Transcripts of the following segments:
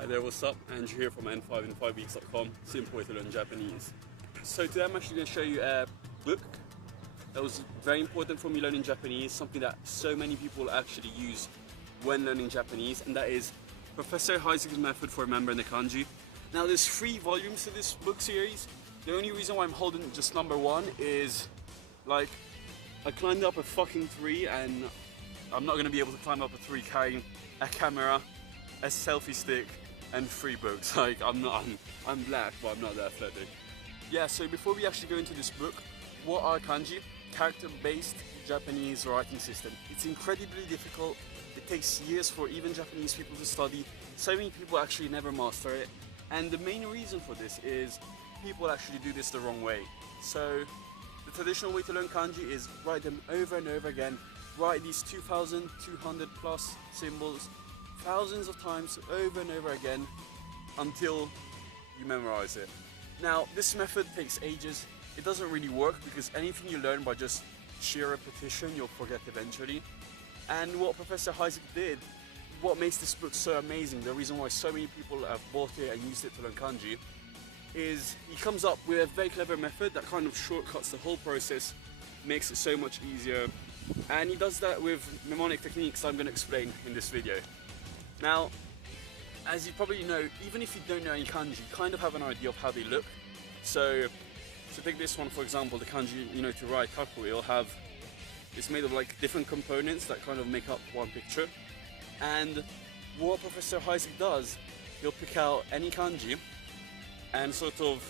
Hi there, what's up? Andrew here from n5in5weeks.com, simple way to learn Japanese. So today I'm actually going to show you a book that was very important for me learning Japanese, something that so many people actually use when learning Japanese, and that is Professor Heisig's method for remembering the kanji. Now there's 3 volumes to this book series. The only reason why I'm holding just number 1 is, like, I climbed up a fucking tree and I'm not going to be able to climb up a tree carrying a camera, a selfie stick and 3 books. Like, I'm black, but I'm not that athletic. Yeah, so before we actually go into this book, what are kanji? Character-based Japanese writing system. It's incredibly difficult. It takes years for even Japanese people to study. So many people actually never master it. And the main reason for this is people actually do this the wrong way. So the traditional way to learn kanji is write them over and over again. Write these 2,200 plus symbols thousands of times over and over again until you memorize it. Now, this method takes ages. It doesn't really work because anything you learn by just sheer repetition, you'll forget eventually. And what Professor Heisig did, what makes this book so amazing, the reason why so many people have bought it and used it to learn kanji, is he comes up with a very clever method that kind of shortcuts the whole process, makes it so much easier. And he does that with mnemonic techniques I'm going to explain in this video. Now, as you probably know, even if you don't know any kanji, you kind of have an idea of how they look. So take this one for example, the kanji, to write kaku, it's made of like different components that kind of make up one picture. And what Professor Heisig does, he'll pick out any kanji and sort of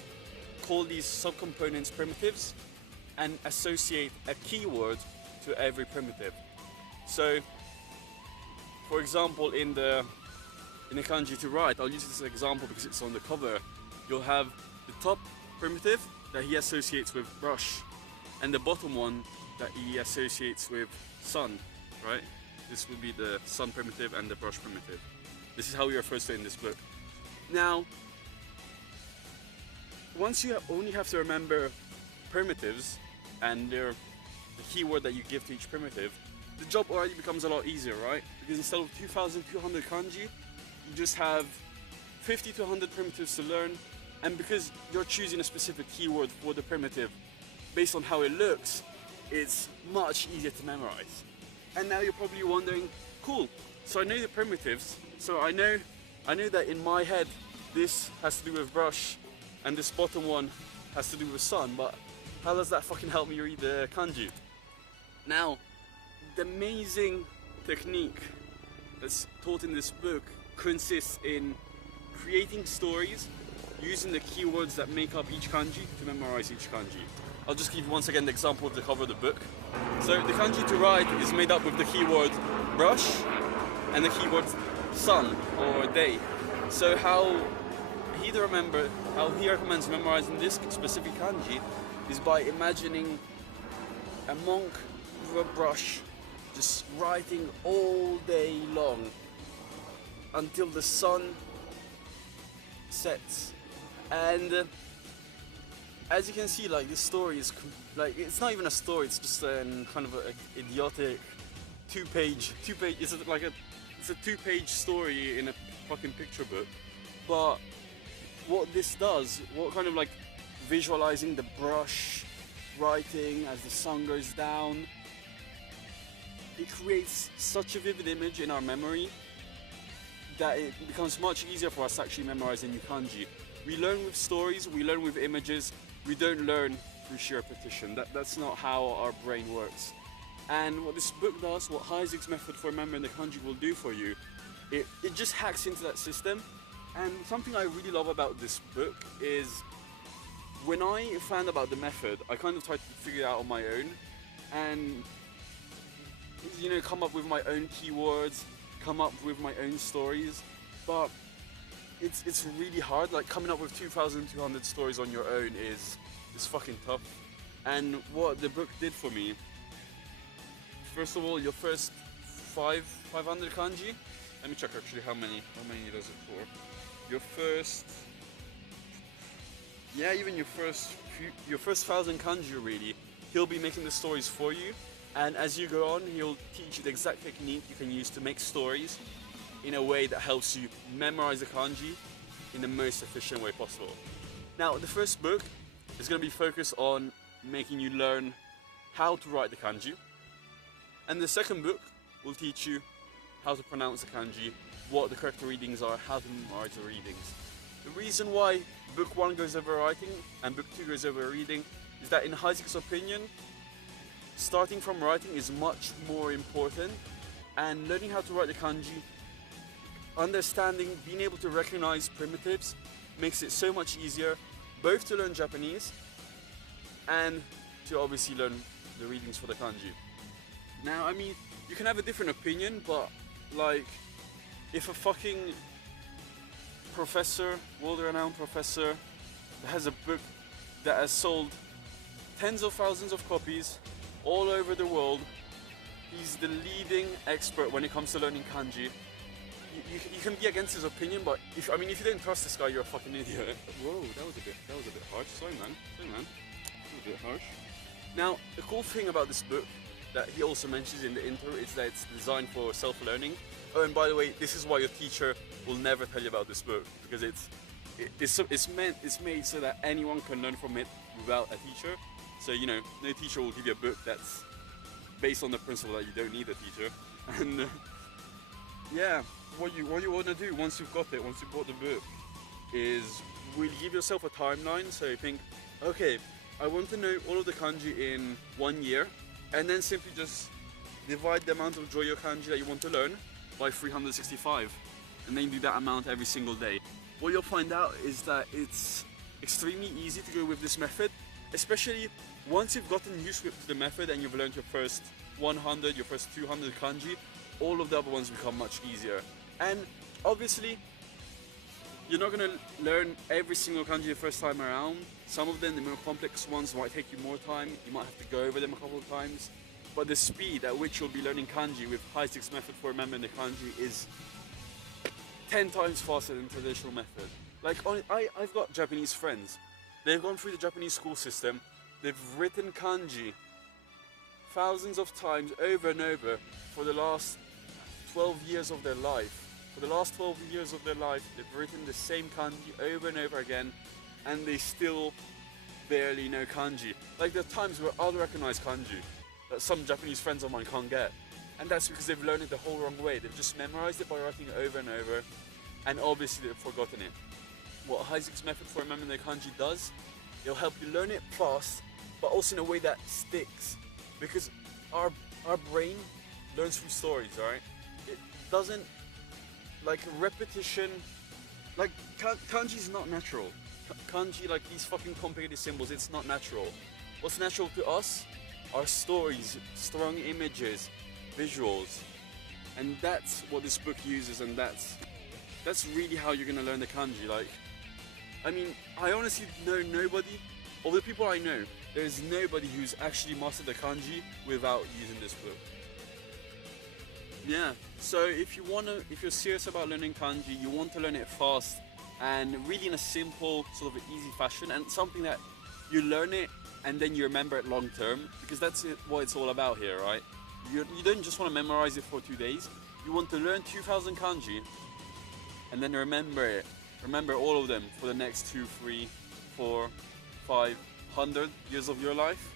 call these subcomponents primitives and associate a keyword to every primitive. So, for example, in the kanji to write, I'll use this example because it's on the cover. You'll have the top primitive that he associates with brush, and the bottom one that he associates with sun, right? This would be the sun primitive and the brush primitive. This is how he refers to it in this book. Now, once you only have to remember primitives and the keyword that you give to each primitive, the job already becomes a lot easier, right? Because instead of 2,200 kanji, you just have 50 to 100 primitives to learn, and because you're choosing a specific keyword for the primitive based on how it looks, it's much easier to memorize. And now you're probably wondering, cool, so I know the primitives, so I know that in my head this has to do with brush and this bottom one has to do with sun, but how does that fucking help me read the kanji? Now, the amazing technique that's taught in this book consists in creating stories using the keywords that make up each kanji to memorize each kanji. I'll just give you once again the example of the cover of the book. So the kanji to write is made up with the keyword brush and the keyword sun or day. So how he recommends memorizing this specific kanji is by imagining a monk with a brush just writing all day long until the sun sets. And as you can see, like, this story is like, it's not even a story, it's just kind of an idiotic two-page it's a 2-page story in a fucking picture book. But what this does, what kind of like visualizing the brush writing as the sun goes down, it creates such a vivid image in our memory that it becomes much easier for us to actually memorize a new kanji. We learn with stories, we learn with images, we don't learn through sheer repetition. That's not how our brain works. And what this book does, what Heisig's method for remembering the kanji will do for you, it just hacks into that system. And something I really love about this book is when I found about the method, I kind of tried to figure it out on my own and come up with my own keywords, come up with my own stories, but it's really hard. Like, coming up with 2,200 stories on your own is fucking tough. And what the book did for me, first of all, your first 500 kanji, let me check actually how many does it for. Even your first 1,000 kanji really, he'll be making the stories for you. And as you go on, he'll teach you the exact technique you can use to make stories in a way that helps you memorize the kanji in the most efficient way possible. Now, the first book is going to be focused on making you learn how to write the kanji, and the second book will teach you how to pronounce the kanji, what the correct readings are, how to memorize the readings. The reason why book 1 goes over writing and book 2 goes over reading is that in Heisig's opinion, starting from writing is much more important, and learning how to write the kanji, understanding, being able to recognize primitives makes it so much easier both to learn Japanese and to obviously learn the readings for the kanji. Now, I mean, you can have a different opinion, but like, if a fucking professor, world-renowned professor, has a book that has sold tens of thousands of copies all over the world, he's the leading expert when it comes to learning kanji. You can be against his opinion, but if you don't trust this guy, you're a fucking idiot. Whoa, that was a bit harsh. Sorry, man. That was a bit harsh. Now, the cool thing about this book that he also mentions in the intro is that it's designed for self-learning. Oh, and by the way, this is why your teacher will never tell you about this book, because it's made so that anyone can learn from it without a teacher. So, you know, no teacher will give you a book that's based on the principle that you don't need a teacher. And yeah, what you want to do once you've got it, once you've bought the book, is really give yourself a timeline. So you think, okay, I want to know all of the kanji in 1 year, and then simply just divide the amount of Joyo kanji that you want to learn by 365, and then you do that amount every single day. What you'll find out is that it's extremely easy to go with this method, especially once you've gotten used to the method and you've learned your first 100, your first 200 kanji, all of the other ones become much easier. And obviously, you're not going to learn every single kanji the first time around. Some of them, the more complex ones, might take you more time. You might have to go over them a couple of times. But the speed at which you'll be learning kanji with Heisig's method for remembering the kanji is 10 times faster than traditional method. Like, I've got Japanese friends. They've gone through the Japanese school system. They've written kanji thousands of times over and over for the last 12 years of their life. For the last 12 years of their life, they've written the same kanji over and over again, and they still barely know kanji. Like, there are times where I'll recognize kanji that some Japanese friends of mine can't get. And that's because they've learned it the whole wrong way. They've just memorized it by writing it over and over, and obviously they've forgotten it. What Heisig's method for remembering the kanji does, it'll help you learn it fast, but also in a way that sticks. Because our brain learns through stories, right? It doesn't, like, repetition, like, kanji is not natural. Kanji, like these fucking complicated symbols, it's not natural. What's natural to us are stories, strong images, visuals. And that's what this book uses, and that's really how you're gonna learn the kanji. Like, I mean, I honestly know nobody, of the people I know, there's nobody who's actually mastered the kanji without using this book. Yeah, so if you're serious about learning kanji, you want to learn it fast and really in a simple, sort of easy fashion, and something that you learn it and then you remember it long term, because that's what it's all about here, right? You don't just want to memorize it for 2 days. You want to learn 2,000 kanji and then remember all of them for the next 2, 3, 4, 5, 100 years of your life.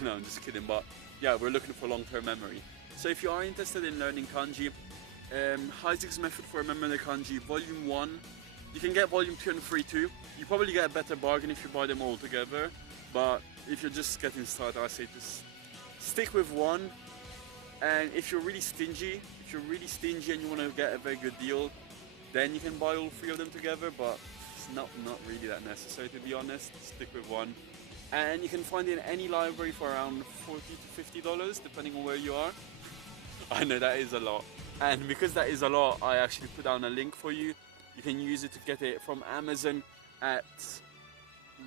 No, I'm just kidding, but yeah, we're looking for long-term memory. So if you are interested in learning kanji, Heisig's method for remembering the kanji, volume 1, you can get volume 2 and 3 too. You probably get a better bargain if you buy them all together, but if you're just getting started, I say just stick with one. And if you're really stingy and you want to get a very good deal, then you can buy all 3 of them together, but it's not really that necessary, to be honest. Stick with one. And you can find it in any library for around $40 to $50, depending on where you are. I know that is a lot. And because that is a lot, I actually put down a link for you. You can use it to get it from Amazon at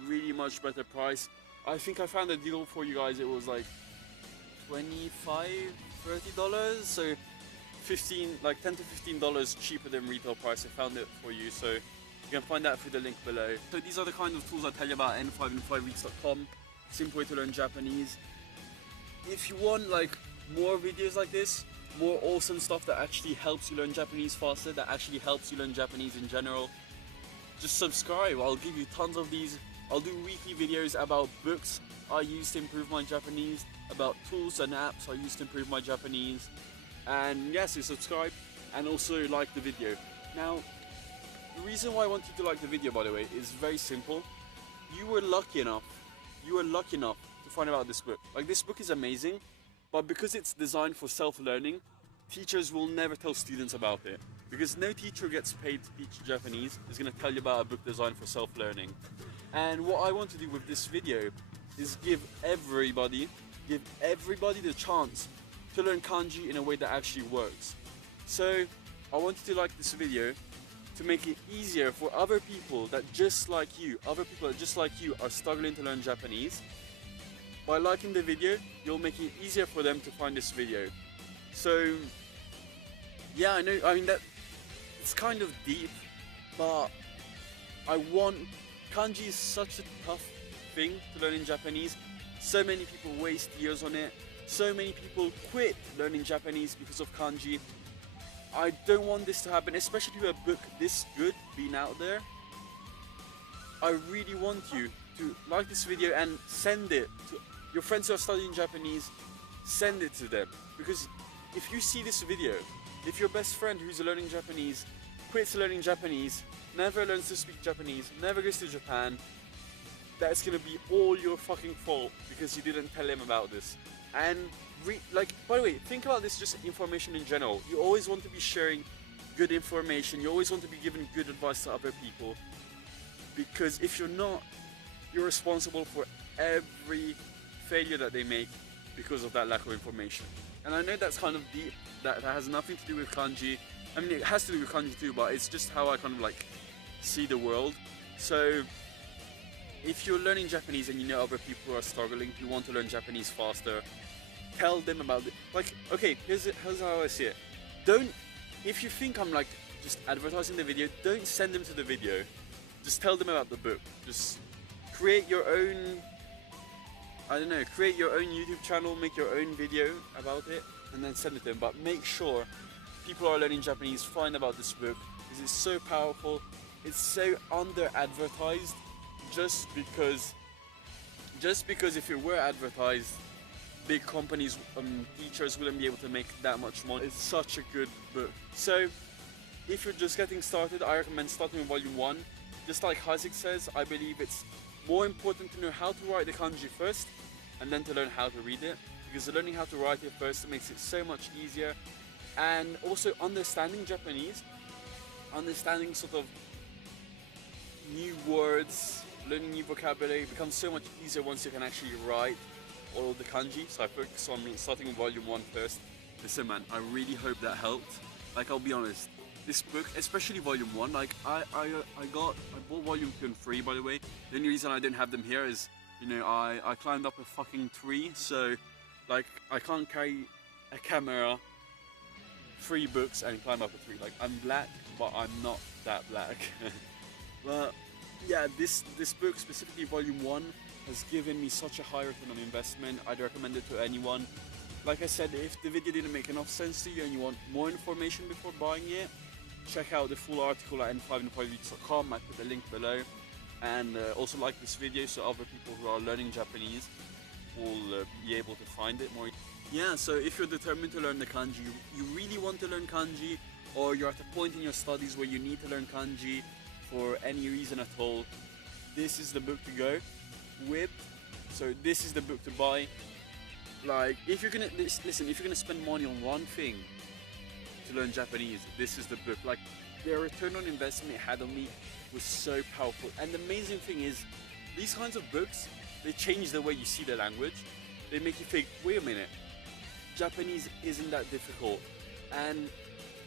really much better price. I think I found a deal for you guys. It was like $25, $30, so 10 to $15 cheaper than retail price. I found it for you, so you can find that through the link below. So these are the kind of tools I tell you about at n5in5weeks.com. Simple way to learn Japanese. If you want like more videos like this, more awesome stuff that actually helps you learn Japanese faster, that actually helps you learn Japanese in general, just subscribe. I'll give you tons of these. I'll do weekly videos about books I use to improve my Japanese, about tools and apps I use to improve my Japanese. And yeah, so subscribe and also like the video. Now, the reason why I want you to like the video, by the way, is very simple. You were lucky enough to find out about this book. Like, this book is amazing, but because it's designed for self-learning, teachers will never tell students about it. Because no teacher gets paid to teach Japanese is going to tell you about a book designed for self-learning. And what I want to do with this video is give everybody the chance to learn kanji in a way that actually works. So I want you to like this video to make it easier for other people that just like you are struggling to learn Japanese. By liking the video, you'll make it easier for them to find this video. So yeah, I mean that it's kind of deep, but kanji is such a tough thing to learn in Japanese. So many people waste years on it. So many people quit learning Japanese because of kanji. I don't want this to happen, especially with a book this good being out there. I really want you to like this video and send it to your friends who are studying Japanese. Send it to them, because if you see this video, if your best friend who's learning Japanese quits learning Japanese, never learns to speak Japanese, never goes to Japan, that's gonna be all your fucking fault because you didn't tell him about this. And by the way, think about this, just information in general. You always want to be sharing good information. You always want to be giving good advice to other people, because if you're not, you're responsible for every failure that they make because of that lack of information. And I know that's kind of deep, that has nothing to do with kanji. I mean, it has to do with kanji too, but it's just how I kind of like see the world. So if you're learning Japanese and you know other people who are struggling, who want to learn Japanese faster, tell them about it. Like, okay, here's how I see it. If you think I'm like just advertising the video, don't send them to the video. Just tell them about the book. Just create your own, create your own YouTube channel, make your own video about it, and then send it to them. But make sure people who are learning Japanese find about this book, because it's so powerful. It's so under-advertised, just because if it were advertised, big companies, teachers wouldn't be able to make that much money. It's such a good book. So if you're just getting started, I recommend starting with volume 1. Just like Heisig says, I believe it's more important to know how to write the kanji first and then to learn how to read it, because learning how to write it first makes it so much easier. And also understanding Japanese, understanding sort of new words, learning new vocabulary becomes so much easier once you can actually write all of the kanji. So I focus on starting with volume 1 first. Listen man, I really hope that helped. Like, I'll be honest, this book, especially volume 1, like I bought volume 2 and 3, by the way. The only reason I don't have them here is, you know, I climbed up a fucking tree, so like I can't carry a camera, 3 books and climb up a tree. Like, I'm black, but I'm not that black. But yeah, this book, specifically volume 1, has given me such a high return on investment. I'd recommend it to anyone. Like I said, if the video didn't make enough sense to you and you want more information before buying it, check out the full article at n5in5weeks.com. I put the link below. And also like this video so other people who are learning Japanese will be able to find it more. Yeah, so if you're determined to learn the kanji, you really want to learn kanji, or you're at a point in your studies where you need to learn kanji for any reason at all, this is the book to go with. So this is the book to buy. Like, if you're gonna listen, if you're gonna spend money on one thing to learn Japanese, this is the book. Like, the return on investment it had on me was so powerful. And the amazing thing is, these kinds of books, they change the way you see the language. They make you think, wait a minute, Japanese isn't that difficult. And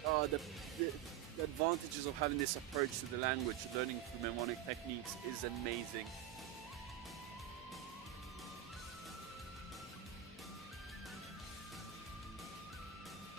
the advantages of having this approach to the language, learning through mnemonic techniques, is amazing.